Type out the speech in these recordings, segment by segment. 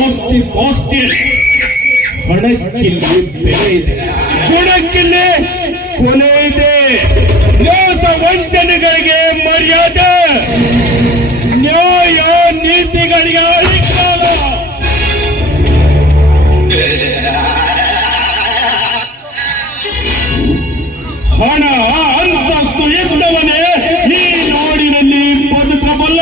ಆಸ್ತಿ ಪಾಸ್ತಿ ಹಣಕ್ಕಿಲ್ಲಿ ಬೆಲೆ ಇದೆ, ಗುಣಕ್ಕಿಲ್ಲಿ ಕೊನೆ ಇದೆ. ಮೋಸ ವಂಚನೆಗಳಿಗೆ ಮರ್ಯಾದೆ, ನ್ಯಾಯ ನೀತಿಗಳಿಗೆ ಅಧಿಕಾರ. ಹಣ ಅಂತಸ್ತು ಇದ್ದವನೇ ಈ ನಾಡಿನಲ್ಲಿ ಬದುಕಬಲ್ಲ.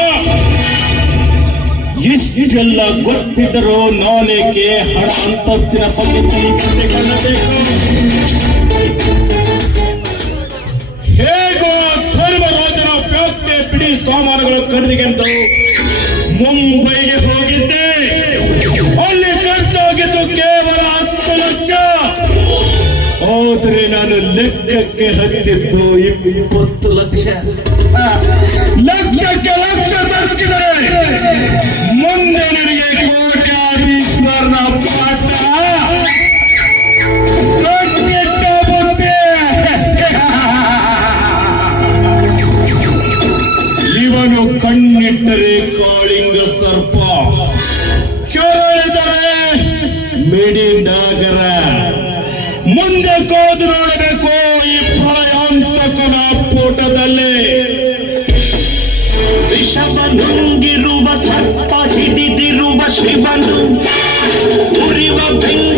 ಇಷ್ಟೆಲ್ಲ ಗೊತ್ತಿದ್ದರೂ ನಾನೇಕೆ ಹಣ ಅಂತಸ್ತಿನ ಬಗ್ಗೆ ತಿಳಿದುಕೊಳ್ಳಬೇಕು? ಹೇಗೋ ಧರ್ಮರಾಜನ ಪ್ಯಾಕ್ಟೆ ಬಿಡಿ ಸಾಮಾನುಗಳು ಖರೀದಿಗೆಂದು ಮುಂಬೈಗೆ ಹೋಗಿದ್ದೆ. ಅಲ್ಲಿ ಖರ್ಚಾಗಿದ್ದು ಕೇವಲ 10 ಲಕ್ಷ. ಆದರೆ ನಾನು ಲೆಕ್ಕಕ್ಕೆ ಹಚ್ಚಿದ್ದು 20 ಲಕ್ಷ. ಲಕ್ಷಕ್ಕೆ ಲಕ್ಷ ದಕ್ಕಿದರೆ ಮುಂದೆ ನಿನಗೆ ಕೋಟ್ಯಾಧೀಶ್ವರನ ಪಾಠ ಕಟ್ಟಿಟ್ಟ. ಇವನು ಕಣ್ಣಿಟ್ಟರೆ ಕಾಳಿಂಗ ಸರ್ಪ, ಕೇಳಿದರೆ ಮಿಡಿನಾಗರ. ಮುಂದೆ ಕೋದು ನೋಡಬೇಕು ಈ ಪ್ರಳಯಾಂತಕನ ಪೋಟದಲ್ಲಿ. ವಿಷವ ನುಂಗಿರುವ ಸರ್ಪ ಹಿಡಿದಿರುವ ಶಿವನು ಉರಿವ ಬೆಂಕಿ